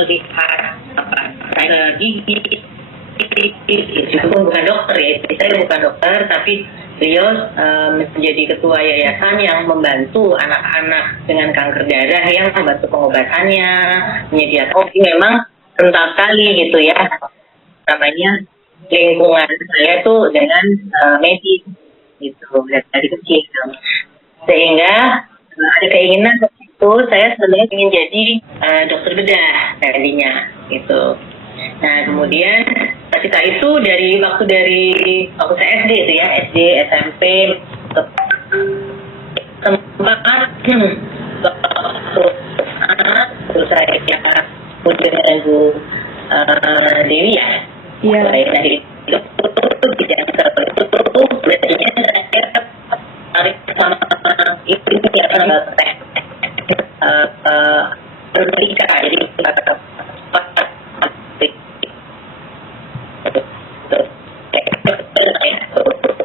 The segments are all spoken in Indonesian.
melihat saya gigi, meskipun bukan dokter ya, saya bukan dokter, tapi beliau menjadi ketua yayasan yang membantu anak-anak dengan kanker darah, yang membantu pengobatannya, menyediakan. Oh, memang kental sekali gitu ya, namanya lingkungan saya tuh dengan medis gitu dari kecil, sehingga ada keinginan itu saya sebenarnya ingin jadi dokter bedah tadinya gitu. Nah kemudian ketika itu dari waktu saya SD itu ya, SD, SMP, sempat terus saya kemudian dengan Bu Dewi ya, saya itu bidang itu berarti saya tarik selama itu bernikah, jadi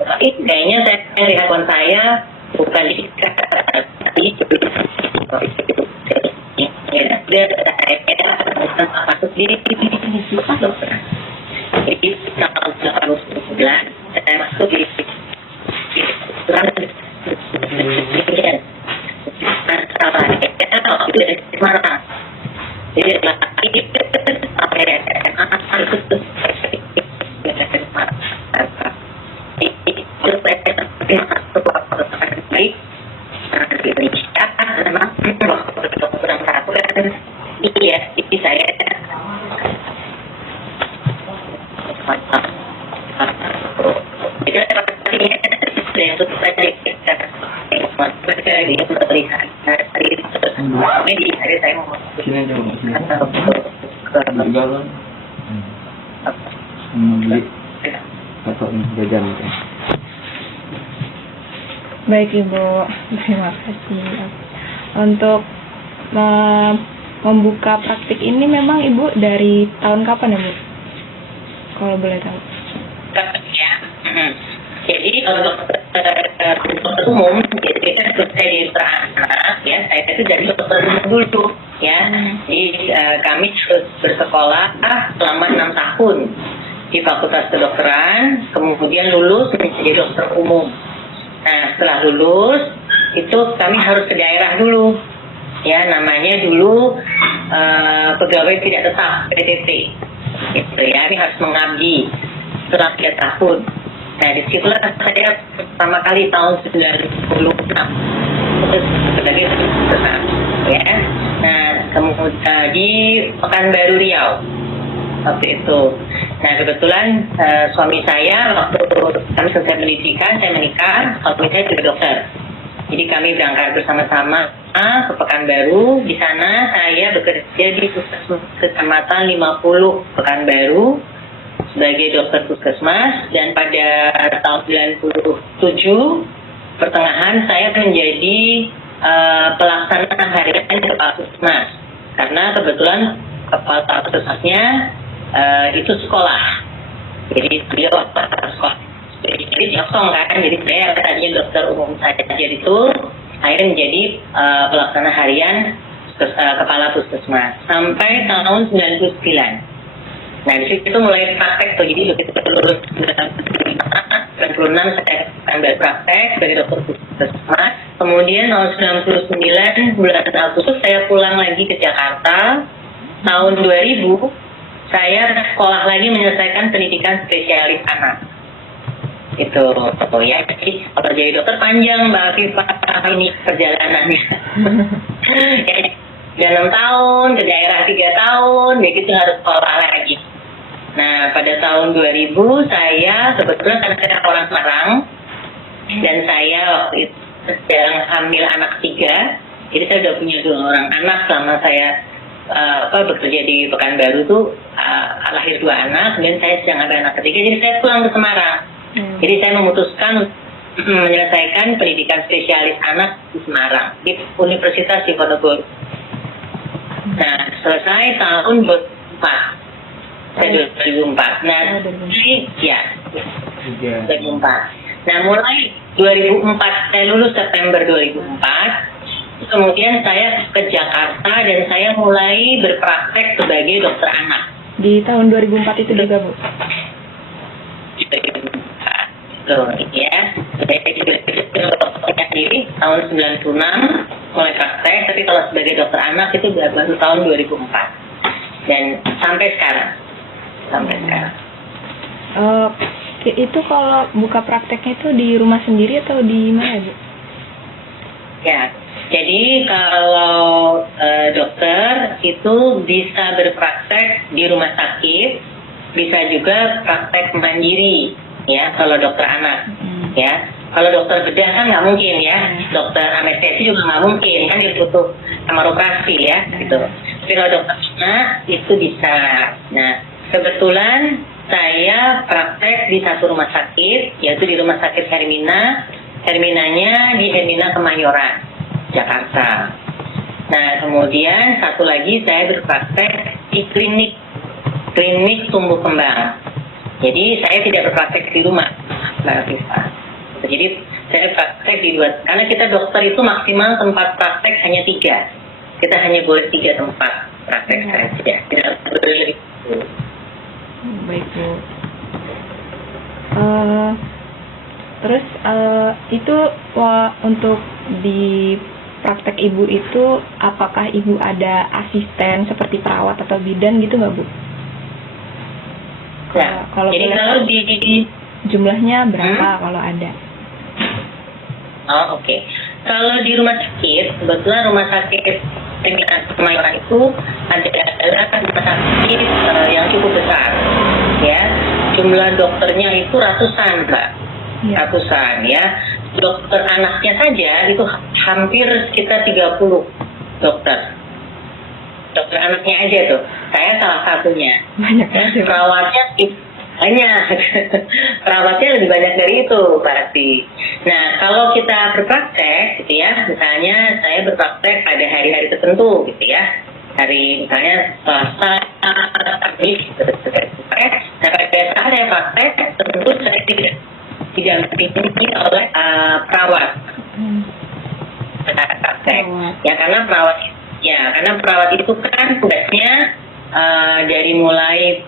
tapi kayaknya saya lihat kawan saya bukan di dia masuk di dokter. Jadi tahun 2019 saya masuk di Semarang. Jadi saya Baik Ibu, terima kasih. Untuk membuka praktik ini memang Ibu dari tahun kapan ya Bu? Kalau boleh tahu. Ya. Jadi dokter umum, jadi kan saya di dokter anak ya, saya itu jadi dokter umum dulu ya. Jadi kami bersekolah selama 6 tahun di Fakultas Kedokteran, kemudian lulus menjadi dokter umum. Nah setelah lulus itu kami harus ke daerah dulu ya, namanya dulu pegawai tidak tetap PTT gitu ya, kami harus mengabdi setelah 3 tahun. Nah disitulah saya pertama kali tahun 96 sebagai tetap ya. Nah kemudian di Pekanbaru Riau waktu itu. Nah kebetulan suami saya waktu kami selesai pendidikan, saya menikah, suami saya juga dokter. Jadi kami berangkat bersama-sama ke Pekanbaru. Di sana saya bekerja di Puskesmas Kecamatan 50 Pekanbaru sebagai dokter puskesmas, dan pada tahun 97 pertengahan saya menjadi pelaksana harian kepala puskesmas, karena kebetulan kepala puskesmasnya itu sekolah, jadi beliau sekolah, jadi kosong kan, jadi saya tadinya dokter umum saja itu akhirnya menjadi pelaksana harian kepala puskesmas sampai tahun 99. Nah di situ mulai praktek tuh, jadi begitu lulus 96 saya ambil praktek sebagai dokter puskesmas. Kemudian tahun 99 bulan Agustus saya pulang lagi ke Jakarta. Tahun 2000 saya sekolah lagi menyelesaikan pendidikan spesialis anak. Itu ya, jadi kalau jadi dokter panjang Mbak Afifah ini perjalanannya. Ya, 6 tahun, ke daerah 3 tahun, begitu harus sekolah lagi. Nah, pada tahun 2000 saya kebetulan karena saya orang Semarang dan saya waktu itu sedang hamil anak 3, jadi saya sudah punya 2 orang anak selama saya bekerja di Pekanbaru tuh lahir 2 anak, kemudian saya sedang ada anak ketiga, jadi saya pulang ke Semarang. Jadi saya memutuskan menyelesaikan pendidikan spesialis anak di Semarang di Universitas Diponegoro. Nah, selesai tahun 2004. Saya 2004. Nah, ya, 2004. Nah, mulai 2004 saya lulus September 2004. Kemudian saya ke Jakarta dan saya mulai berpraktek sebagai dokter anak. Di tahun 2004 itu juga, Bu? Tuh, ya. Saya dokternya sendiri tahun 96 mulai praktek, tapi kalau sebagai dokter anak itu baru tahun 2004. Dan sampai sekarang. Itu kalau buka prakteknya itu di rumah sendiri atau di mana, Bu? Ya, jadi kalau dokter itu bisa berpraktek di rumah sakit, bisa juga praktek mandiri, ya kalau dokter anak, ya. Kalau dokter bedah kan nggak mungkin ya, dokter anestesi juga nggak mungkin, kan dia butuh kamar operasi ya, gitu. Tapi kalau dokter anak itu bisa. Nah, kebetulan saya praktek di satu rumah sakit, yaitu di Rumah Sakit Hermina. Herminanya di Hermina Kemayoran, Jakarta. Nah, kemudian satu lagi saya berpraktek di klinik tumbuh kembang. Jadi saya tidak berpraktek di rumah, Mbak Rafifah. Jadi saya praktek di dua, karena kita dokter itu maksimal tempat praktek hanya 3. Kita hanya boleh 3 tempat praktek saja, tidak boleh lebih. Baik, Bu. Terus itu untuk di praktek Ibu itu apakah Ibu ada asisten seperti perawat atau bidan gitu nggak, Bu? Nah, kalau jadi kalau di jumlahnya berapa kalau ada? Oh, oke. Kalau di rumah sakit, kebetulan rumah sakit Kemayoran itu adalah rumah sakit yang cukup besar, ya. Jumlah dokternya itu ratusan, Mbak. Ya. Ratusan, ya. Dokter anaknya saja itu hampir sekitar 30 dokter. Dokter anaknya aja tuh. Saya salah satunya. Banyak ya. Perawatnya banyak. Perawatnya lebih banyak dari itu pasti. Nah, kalau kita berpraktek gitu ya, misalnya saya berpraktek pada hari-hari tertentu gitu ya. Hari misalnya Selasa, Kamis, gitu. Nah, pada saat saya praktek tentu saya tidak didampingi oleh perawat. Ya karena perawat itu kan tugasnya dari mulai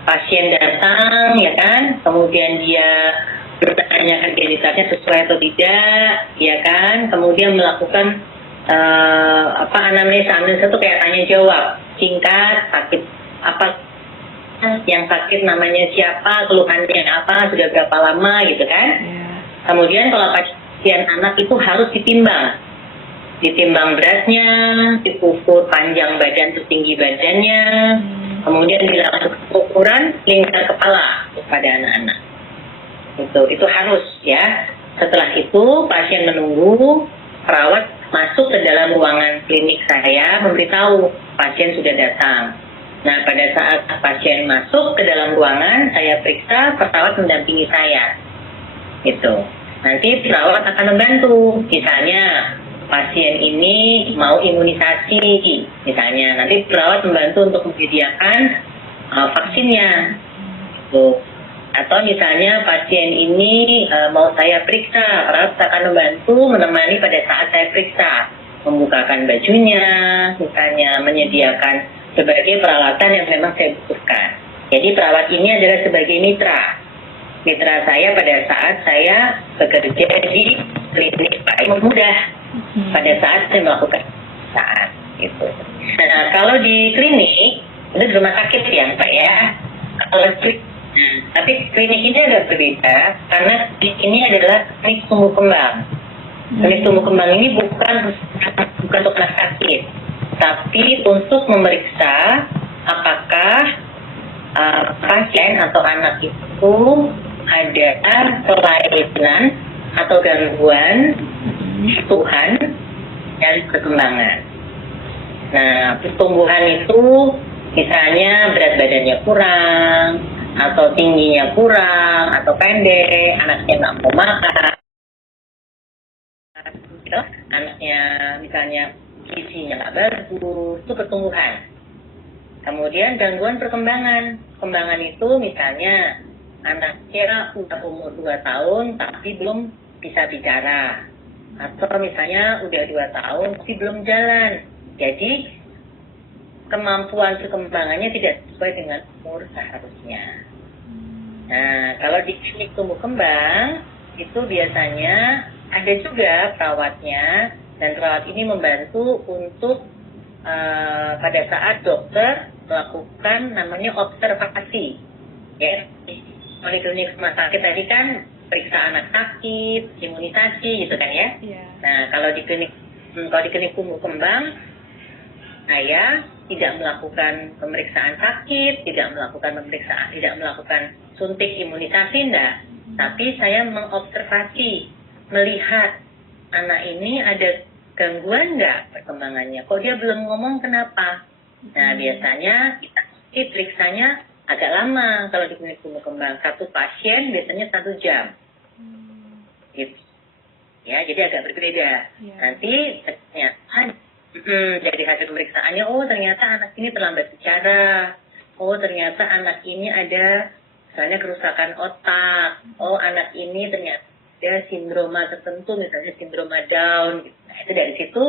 pasien datang ya kan, kemudian dia bertanyakan identitasnya sesuai atau tidak, ya kan, kemudian melakukan anamnesa itu kayak tanya jawab singkat, sakit apa yang sakit namanya siapa, keluhannya apa, sudah berapa lama gitu kan. Kemudian kalau pasien anak itu harus ditimbang beratnya, diukur panjang badan atau tinggi badannya, kemudian dilakukan ukuran lingkar kepala kepada anak-anak. Itu harus ya. Setelah itu pasien menunggu perawat masuk ke dalam ruangan klinik saya memberitahu pasien sudah datang. Nah, pada saat pasien masuk ke dalam ruangan, saya periksa, perawat mendampingi saya. Gitu. Nanti perawat akan membantu. Misalnya, pasien ini mau imunisasi. Misalnya, nanti perawat membantu untuk menyediakan vaksinnya. Gitu. Atau misalnya pasien ini mau saya periksa, perawat akan membantu menemani pada saat saya periksa. Membukakan bajunya, misalnya menyediakan sebagai peralatan yang memang saya butuhkan. Jadi perawat ini adalah sebagai mitra saya pada saat saya bekerja di klinik Pak Mudah pada saat saya melakukan pemeriksaan gitu. Nah, kalau di klinik itu di rumah sakit ya Pak ya. Tapi klinik ini ada berbeda karena ini adalah klinik tumbuh kembang. Klinik tumbuh kembang ini bukan untuk anak sakit, tapi untuk memeriksa apakah pasien atau anak itu ada kelainan atau gangguan pertumbuhan dan perkembangan. Nah, pertumbuhan itu misalnya berat badannya kurang, atau tingginya kurang, atau pendek, anaknya nggak mau makan, gitu. Anaknya misalnya gizinya nggak bagus, itu pertumbuhan. Kemudian gangguan perkembangan itu misalnya anaknya udah umur 2 tahun tapi belum bisa bicara, atau misalnya udah 2 tahun tapi belum jalan. Jadi kemampuan perkembangannya tidak sesuai dengan umur seharusnya. Nah, kalau di klinik tumbuh kembang itu biasanya ada juga perawatnya, dan perawat ini membantu untuk pada saat dokter melakukan namanya observasi. Ya, kalau di klinik rumah sakit tadi kan periksa anak sakit, imunisasi gitu kan ya. Iya. Nah, kalau di klinik tumbuh kembang, saya tidak melakukan pemeriksaan sakit, tidak melakukan suntik imunisasi, enggak. Tapi saya mengobservasi, melihat anak ini ada gangguan nggak perkembangannya. Kok dia belum ngomong, kenapa? Nah, biasanya kita periksanya agak lama kalau di klinik tumbuh kembang. Satu pasien biasanya 1 jam. Gitu. Ya, jadi agak berbeda. Yeah. Nanti ternyata dari hasil pemeriksaannya, oh ternyata anak ini terlambat bicara. Oh ternyata anak ini ada misalnya kerusakan otak. Oh anak ini ternyata ada sindroma tertentu, misalnya sindroma Down. Gitu. Nah, itu dari situ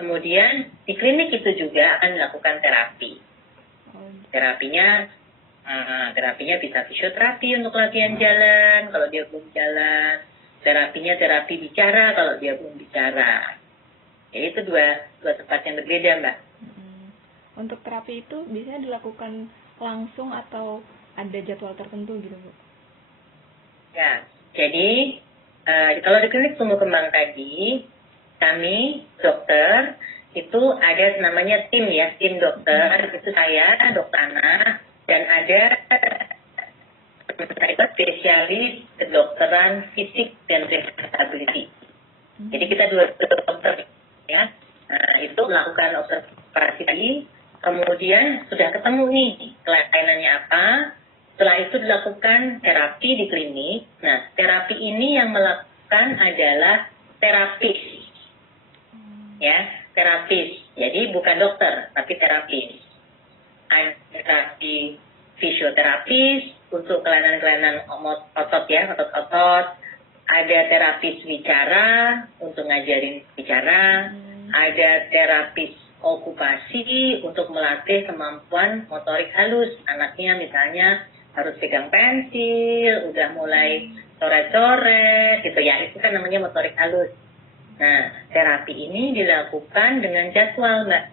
kemudian di klinik itu juga akan dilakukan terapi. Terapinya bisa fisioterapi untuk latihan jalan kalau dia belum jalan. Terapinya terapi bicara kalau dia belum bicara. Jadi itu dua tempat yang berbeda, Mbak. Untuk terapi itu biasanya dilakukan langsung atau ada jadwal tertentu gitu, Bu? Ya, jadi kalau di klinik tumbuh kembang tadi, kami dokter itu ada namanya tim ya, tim dokter. Itu saya, dokter anak, dan ada spesialis kedokteran fisik dan rehabilitasi. Jadi kita 2 dokter ya, itu melakukan observasi, kemudian sudah ketemu nih kelainannya apa. Setelah itu dilakukan terapi di klinik. Nah, terapi ini yang melakukan adalah terapis. Ya, terapis. Jadi bukan dokter, tapi terapis. Ada terapi fisioterapis untuk kelainan-kelainan otot ya, otot-otot. Ada terapis bicara untuk ngajarin bicara. Ada terapis okupasi untuk melatih kemampuan motorik halus. Anaknya misalnya harus pegang pensil, udah mulai coret-coret gitu ya. Itu kan namanya motorik halus. Nah, terapi ini dilakukan dengan jadwal, Mbak.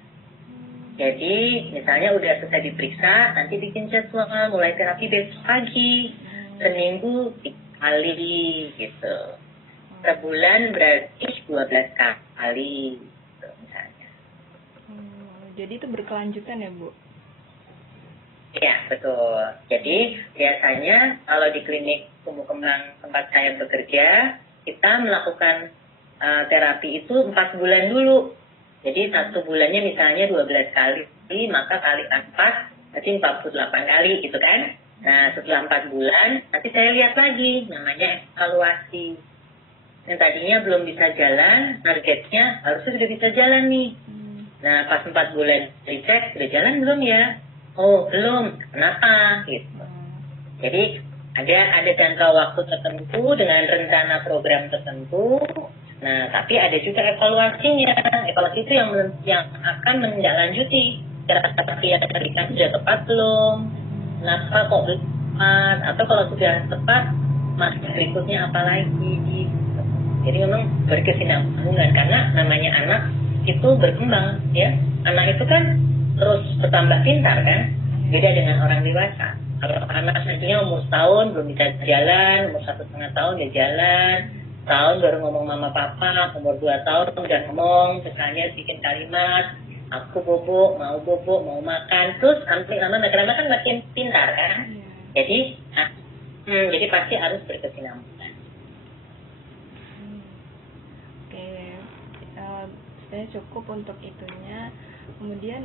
Jadi, misalnya udah selesai diperiksa, nanti bikin jadwal, mulai terapi besok pagi, seminggu 3 kali, gitu. Sebulan berarti 12 kali, gitu, misalnya. Jadi itu berkelanjutan ya, Bu? Ya, betul. Jadi, biasanya kalau di klinik tumbuh kembang tempat saya bekerja, kita melakukan terapi itu 4 bulan dulu. Jadi 1 bulannya misalnya 12 kali, maka kali 4, berarti 48 kali gitu kan. Nah setelah 4 bulan, nanti saya lihat lagi, namanya evaluasi. Yang tadinya belum bisa jalan, targetnya harusnya sudah bisa jalan nih. Nah pas 4 bulan dicek, sudah jalan belum ya? Oh belum, kenapa? Gitu. Jadi ada jangka waktu tertentu dengan rencana program tertentu. Nah, tapi ada juga evaluasinya. Evaluasi itu yang akan menindaklanjuti terapi yang diberikan sudah tepat belum? Kenapa kok belum tepat? Atau kalau sudah tepat, masa berikutnya apa lagi? Jadi memang berkesinambungan karena namanya anak itu berkembang, ya. Anak itu kan terus bertambah pintar kan? Beda dengan orang dewasa. Kalau anak tentunya umur 1 tahun belum bisa jalan, umur 1,5 tahun dia jalan. Tahun baru ngomong mama papa, umur 2 tahun udah ngomong, misalnya bikin kalimat, aku bobo, mau makan, terus sampai lama kan makin pintar kan. Jadi pasti harus berkesinambungan. Oke, sebenarnya cukup untuk itunya. Kemudian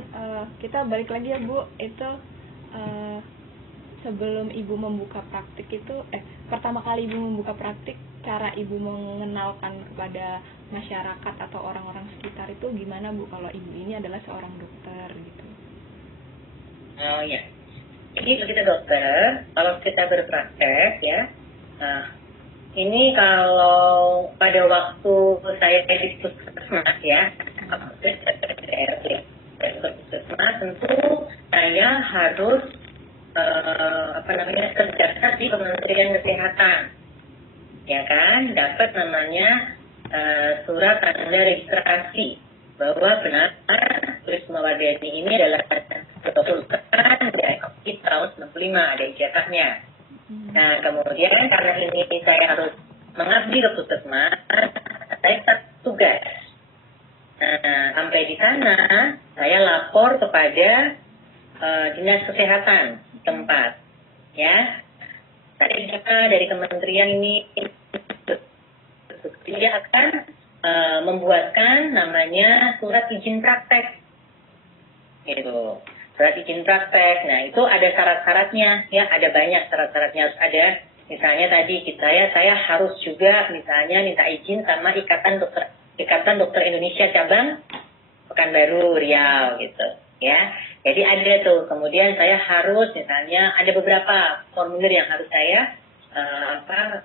kita balik lagi ya Bu, itu sebelum Ibu membuka praktik itu, pertama kali Ibu membuka praktik, cara Ibu mengenalkan kepada masyarakat atau orang-orang sekitar itu gimana Bu, kalau Ibu ini adalah seorang dokter gitu? Oh ya, jadi kalau kita dokter, kalau kita berpraktek ya, Ini kalau pada waktu saya di puskesmas ya, puskesmas tentu saya harus terdaftar di Kementerian Kesehatan, ya kan, dapat namanya surat tanda registrasi bahwa benar Risma Wardani ini adalah kebetulan dari tahun 95 ada ijazahnya. Nah, kemudian karena ini saya harus mengabdi ke puskesmas, saya tugas. Nah, sampai di sana saya lapor kepada dinas kesehatan tempat, ya. Dari kementerian ini dia akan membuatkan namanya surat izin praktek, gitu. Surat izin praktek. Nah, itu ada syarat-syaratnya, ya. Ada banyak syarat-syaratnya harus ada. Misalnya tadi saya harus juga misalnya minta izin sama Ikatan Dokter Indonesia cabang Pekanbaru, Riau, gitu, ya. Jadi ada tuh. Kemudian saya harus misalnya ada beberapa formulir yang harus saya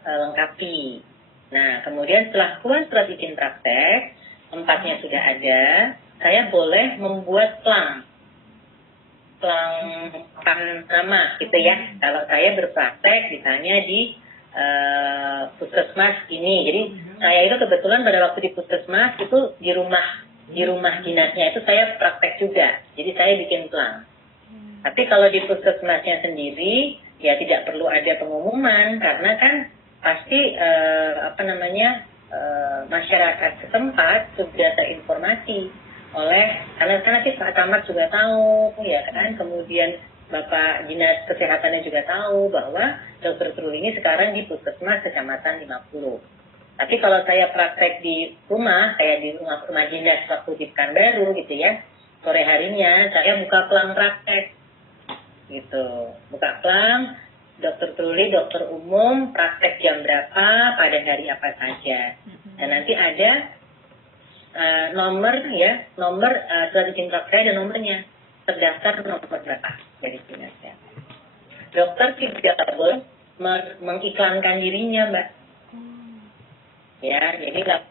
lengkapi. Nah, kemudian setelah keluar surat izin praktek, tempatnya sudah ada, saya boleh membuat plang nama gitu ya. Kalau saya berpraktek misalnya di puskesmas ini. Jadi saya itu kebetulan pada waktu di puskesmas itu di rumah dinasnya itu saya praktek juga. Jadi saya bikin plang. Tapi kalau di puskesmasnya sendiri ya tidak perlu ada pengumuman karena kan pasti masyarakat setempat sudah terinformasi karena nanti Pak Camat juga tahu, ya kan, kemudian Bapak Dinas Kesehatannya juga tahu bahwa Dr. Trul ini sekarang di Puskesmas Kecamatan 50. Tapi kalau saya praktek di rumah, kayak di rumah dinas waktu di Pekanbaru gitu ya, sore harinya saya buka plang praktek, gitu, buka plang. Dokter Truli, dokter umum, praktek jam berapa, pada hari apa saja. Dan nanti ada nomor surat izin praktek dan nomornya. Terdaftar nomor berapa dari dinasnya. Dokter tidak boleh mengiklankan dirinya, Mbak. Ya, jadi nggak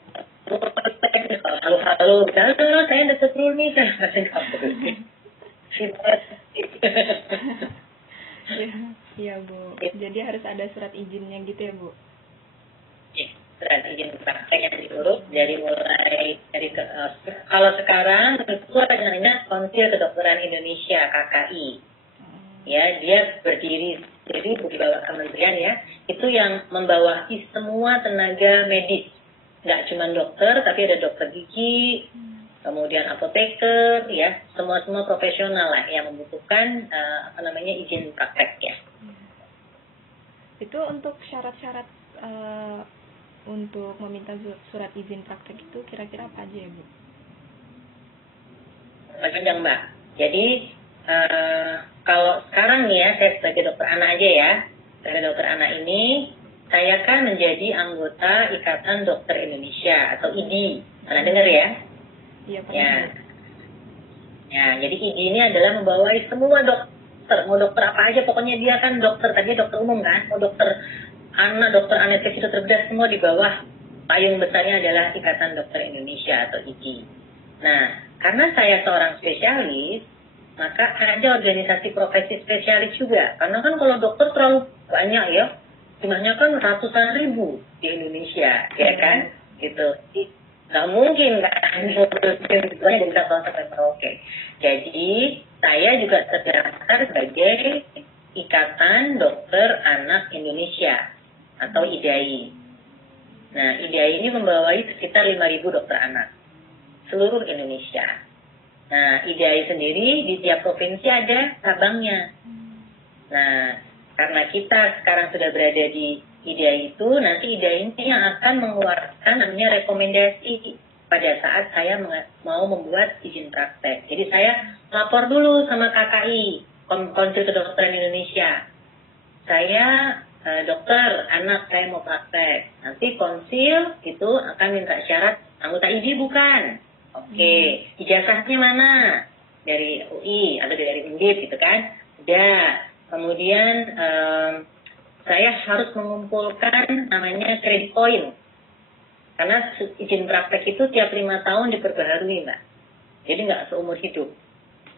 perlu halo, saya dokter Truli, saya nggak perlu. Iya Bu, jadi harus ada surat izinnya gitu ya Bu? Ya, surat izin praktek yang diurus kalau sekarang itu ada namanya Konsil Kedokteran Indonesia KKI. Ya, dia berdiri jadi di bawah kementerian ya, itu yang membawahi semua tenaga medis, nggak cuma dokter tapi ada dokter gigi, kemudian apoteker, ya, semua profesional lah yang membutuhkan izin praktek ya. Itu untuk syarat-syarat untuk meminta surat izin praktek itu kira-kira apa aja ya Bu? Panjang Mbak. Jadi kalau sekarang nih ya, saya sebagai dokter anak aja ya, sebagai dokter anak ini saya kan menjadi anggota Ikatan Dokter Indonesia atau IDI. Pernah dengar ya? Iya pernah. Ya, jadi IDI ini adalah membawahi semua dokter, mau dokter apa aja, pokoknya dia kan dokter, tadi dokter umum kan, mau dokter anak, dokter anestesi, dokter bedah, semua di bawah payung besarnya adalah Ikatan Dokter Indonesia atau IDI. Nah, karena saya seorang spesialis, maka ada organisasi profesi spesialis juga. Karena kan kalau dokter terlalu banyak ya, jumlahnya kan ratusan ribu di Indonesia, ya kan? Gitu. Nggak mungkin kan, semuanya bisa kontak oke. Jadi saya juga terdaftar sebagai Ikatan Dokter Anak Indonesia atau IDAI. Nah, IDAI ini membawahi sekitar 5.000 dokter anak seluruh Indonesia. Nah, IDAI sendiri di tiap provinsi ada cabangnya. Nah, karena kita sekarang sudah berada di IDAI itu, nanti IDAI ini yang akan mengeluarkan namanya rekomendasi pada saat saya mau membuat izin praktek. Jadi saya lapor dulu sama KKI, Konsil Kedokteran Indonesia. Saya dokter anak, saya mau praktek. Nanti konsil itu akan minta syarat anggota IDI bukan. Oke, ijazahnya mana? Dari UI atau dari Undip gitu kan? Udah. Kemudian saya harus mengumpulkan namanya credit point. Karena izin praktek itu tiap 5 tahun diperbaharui, Mbak. Jadi nggak seumur hidup.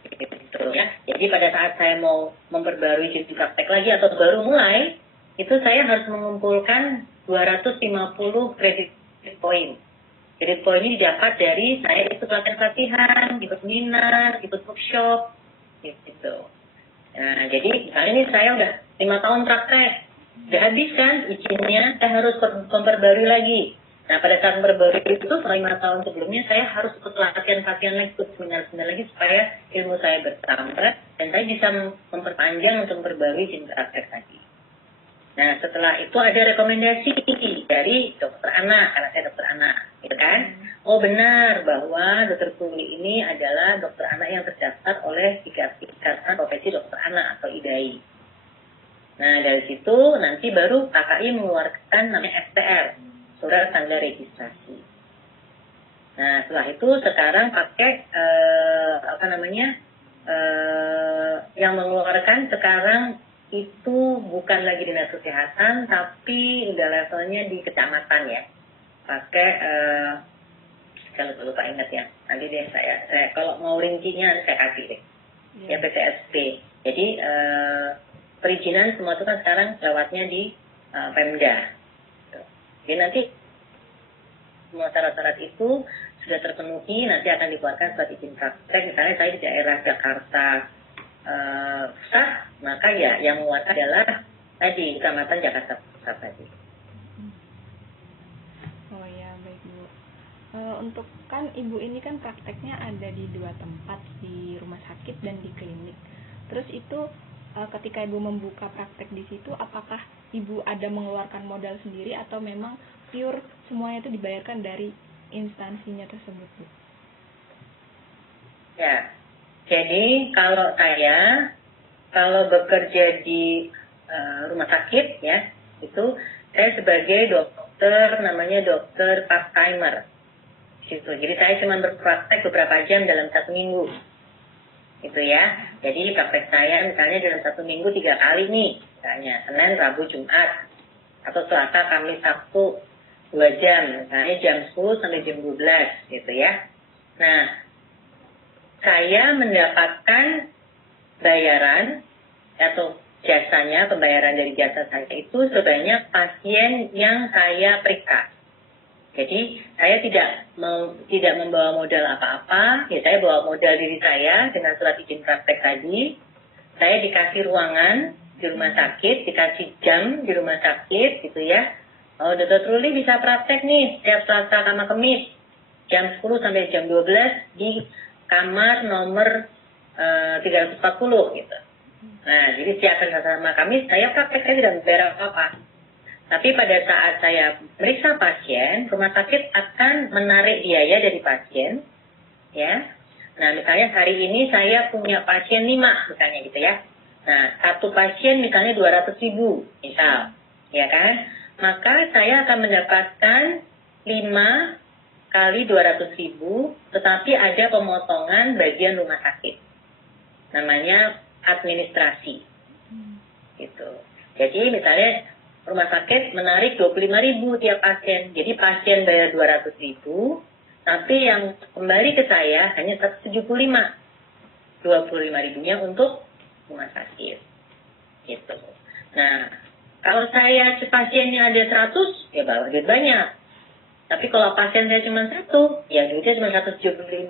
Gitu, ya. Jadi pada saat saya mau memperbarui izin praktek lagi atau baru mulai, itu saya harus mengumpulkan 250 credit point. Credit point ini didapat dari saya ikut pelatihan, ikut seminar, ikut workshop, gitu. Nah, jadi misalnya ini saya udah 5 tahun praktek, udah habis kan izinnya, saya harus memperbarui lagi. Nah, pada saat memperbarui itu selama 5 tahun sebelumnya saya harus ikut pelatihan lagi, ikut seminar lagi supaya ilmu saya bertambah dan saya bisa memperpanjang untuk memperbarui izin praktek tadi. Nah, setelah itu ada rekomendasi dari dokter anak, karena saya dokter anak, gitu kan? Oh benar bahwa dokter tuli ini adalah dokter anak yang terdaftar oleh Ikatan Profesi Dokter Anak atau IDAI. Nah, dari situ nanti baru KKI mengeluarkan namanya STR, Surat Tanda Registrasi. Nah, setelah itu sekarang pakai yang mengeluarkan sekarang itu bukan lagi dinas kesehatan, tapi udah levelnya di kecamatan ya. Pakai saya lupa ingat ya. Nanti deh saya kalau mau rincinya saya kasih deh. Ya PTSP. Jadi perizinan semua itu kan sekarang lewatnya di Pemda. Jadi nanti semua syarat-syarat itu sudah terpenuhi, nanti akan dikeluarkan surat izin praktek. Misalnya saya di daerah Jakarta Pusat, maka ya yang mengeluarkan adalah tadi Kecamatan Jakarta Pusat tadi. Oh ya, baik Bu. Untuk kan Ibu ini kan prakteknya ada di 2 tempat, di rumah sakit dan di klinik. Terus itu ketika Ibu membuka praktek di situ, apakah Ibu ada mengeluarkan modal sendiri atau memang pure semuanya itu dibayarkan dari instansinya tersebut, Bu? Ya, jadi kalau bekerja di rumah sakit ya, itu saya sebagai dokter namanya dokter part-timer. Gitu. Jadi saya cuma berpraktek beberapa jam dalam 1 minggu. Gitu ya. Jadi praktek saya misalnya dalam 1 minggu 3 kali nih. Misalnya Senin, Rabu, Jumat. Atau Selasa, Kamis, Sabtu 2 jam. Misalnya jam 10 sampai jam 12 gitu ya. Nah, saya mendapatkan bayaran atau jasanya, pembayaran dari jasa saya itu sebanyak pasien yang saya periksa. Jadi saya tidak membawa modal apa-apa, ya saya bawa modal diri saya dengan surat izin praktek tadi. Saya dikasih ruangan di rumah sakit, dikasih jam di rumah sakit gitu ya. Oh, Dr. Truli bisa praktek nih setiap Selasa sama Kamis jam 10 sampai jam 12 di kamar nomor 340 gitu. Nah, jadi setiap Selasa sama Kamis saya praktek, saya tidak membayar apa-apa. Tapi pada saat saya periksa pasien, rumah sakit akan menarik biaya dari pasien, ya. Nah, misalnya hari ini saya punya pasien 5, misalnya gitu ya. Nah, satu pasien misalnya 200.000, misal, ya kan? Maka saya akan mendapatkan 5 kali 200.000, tetapi ada pemotongan bagian rumah sakit. Namanya administrasi. Gitu. Jadi misalnya rumah sakit menarik 25.000 tiap pasien. Jadi pasien bayar 200.000, tapi yang kembali ke saya hanya 175. 25.000-nya untuk rumah sakit. Gitu. Nah, kalau saya pasiennya ada 100, ya bawa duit banyak. Tapi kalau pasien saya cuma 1, ya duitnya cuma 175.000.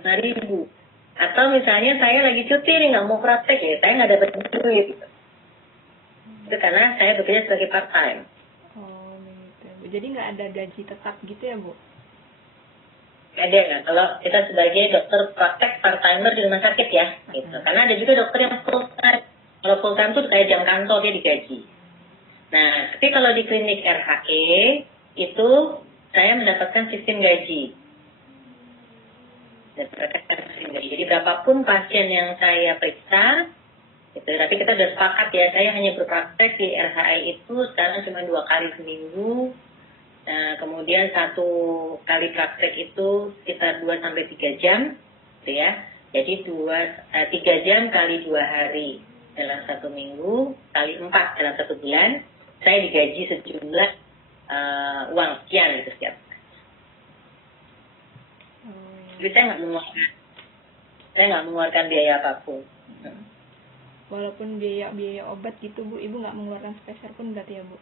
Atau misalnya saya lagi cuti nih, nggak mau praktek, ya saya nggak dapat duit. Gitu. Itu karena saya bekerja sebagai part-time. Oh, begitu. Jadi nggak ada gaji tetap gitu ya, Bu? Ada nggak? Kalau kita sebagai dokter praktek part-timer di rumah sakit ya. Gitu. Karena ada juga dokter yang full-time. Kalau full-time tuh kayak jam kantor, dia digaji. Nah, tapi kalau di klinik RHE, itu saya mendapatkan sistem gaji. Jadi berapapun pasien yang saya periksa, gitu. Tapi kita sudah sepakat ya, saya hanya berpraktek di RHI itu sekarang cuma 2 kali seminggu. Nah, kemudian 1 kali praktek itu sekitar 2 sampai 3 jam, gitu ya. Jadi 3 jam kali 2 hari dalam 1 minggu, kali 4 dalam 1 bulan, saya digaji sejumlah uang sekian gitu setiap. Jadi saya nggak mengeluarkan biaya apapun. Walaupun biaya obat gitu Bu, Ibu nggak mengeluarkan sepeser pun berarti ya Bu?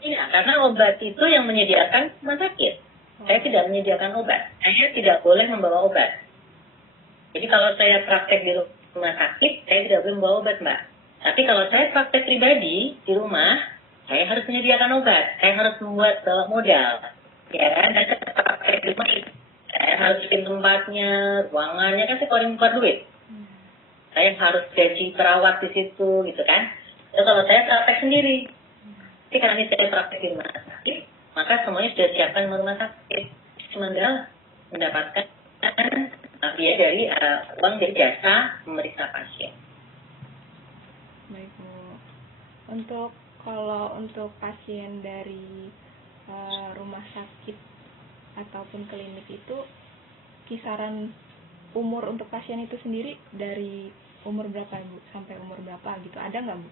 Iya, karena obat itu yang menyediakan rumah sakit. Saya tidak menyediakan obat. Saya tidak boleh membawa obat. Jadi kalau saya praktek di rumah sakit, saya tidak boleh membawa obat, Mbak. Tapi kalau saya praktek pribadi di rumah, saya harus menyediakan obat. Saya harus bawa modal. Ya kan? Dan saya praktek di rumah, saya harus bikin tempatnya, ruangannya, kan saya keluar duit. Saya harus gaji perawat di situ, gitu kan. Jadi kalau saya praktek sendiri. Tapi karena ini saya praktek di rumah sakit, maka semuanya sudah disiapkan di rumah sakit. Cuma tinggal mendapatkan biaya dari uang dari jasa memeriksa pasien. Baik Bu. Kalau untuk pasien dari rumah sakit ataupun klinik itu, kisaran umur untuk pasien itu sendiri dari umur berapa Bu sampai umur berapa gitu, ada nggak Bu?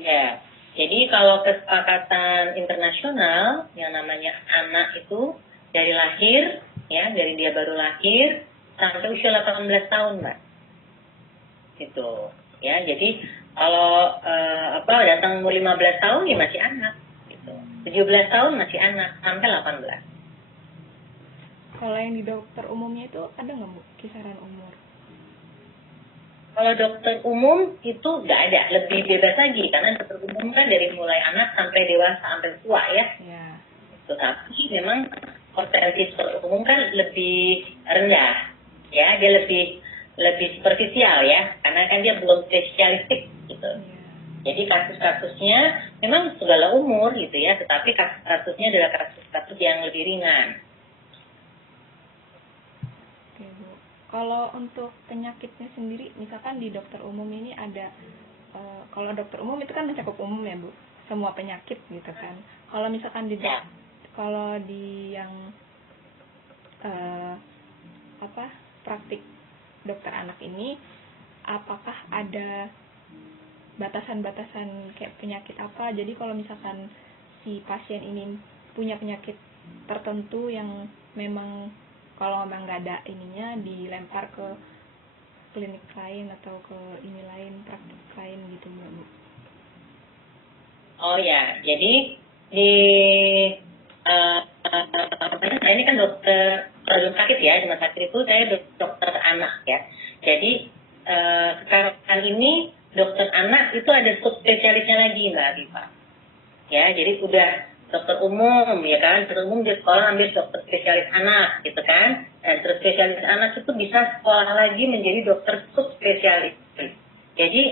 Ya, jadi kalau kesepakatan internasional yang namanya anak itu dari lahir, ya dari dia baru lahir sampai usia 18 tahun, Mbak. Gitu. Ya, jadi kalau datang umur 15 tahun ya masih anak, gitu. 17 tahun masih anak sampai 18. Kalau yang di dokter umumnya itu ada nggak Bu kisaran umur? Kalau dokter umum itu nggak ada, lebih bebas lagi karena dokter umum kan dari mulai anak sampai dewasa sampai tua ya. Ya. Tetapi memang potensi dokter umum kan lebih rendah, ya dia lebih superficial ya, karena kan dia belum spesialistik gitu. Ya. Jadi kasus-kasusnya memang segala umur gitu ya, tetapi kasus-kasusnya adalah kasus-kasus yang lebih ringan. Oke Bu. Kalau untuk penyakitnya sendiri, misalkan di dokter umum ini ada, kalau dokter umum itu kan mencakup umum ya Bu, semua penyakit gitu kan. Kalau misalkan kalau di yang praktik dokter anak ini, apakah ada batasan-batasan kayak penyakit apa? Jadi kalau misalkan si pasien ini punya penyakit tertentu yang memang kalau memang nggak ada ininya dilempar ke klinik lain atau ke ini lain, praktik lain gitu Bu. Oh ya, jadi di saya ini kan dokter rumah sakit ya, di rumah sakit itu saya dokter anak ya. Jadi sekarang ini dokter anak itu ada subspesialisnya lagi Mbak Rifa. Ya, jadi udah dokter umum ya kan, dokter umum di sekolah ambil dokter spesialis anak gitu kan. Dan dokter spesialis anak itu bisa sekolah lagi menjadi dokter subspesialis. Jadi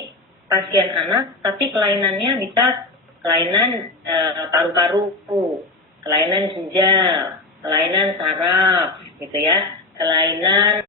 pasien anak tapi kelainannya bisa kelainan paru-paru, kelainan ginjal, kelainan saraf gitu ya, kelainan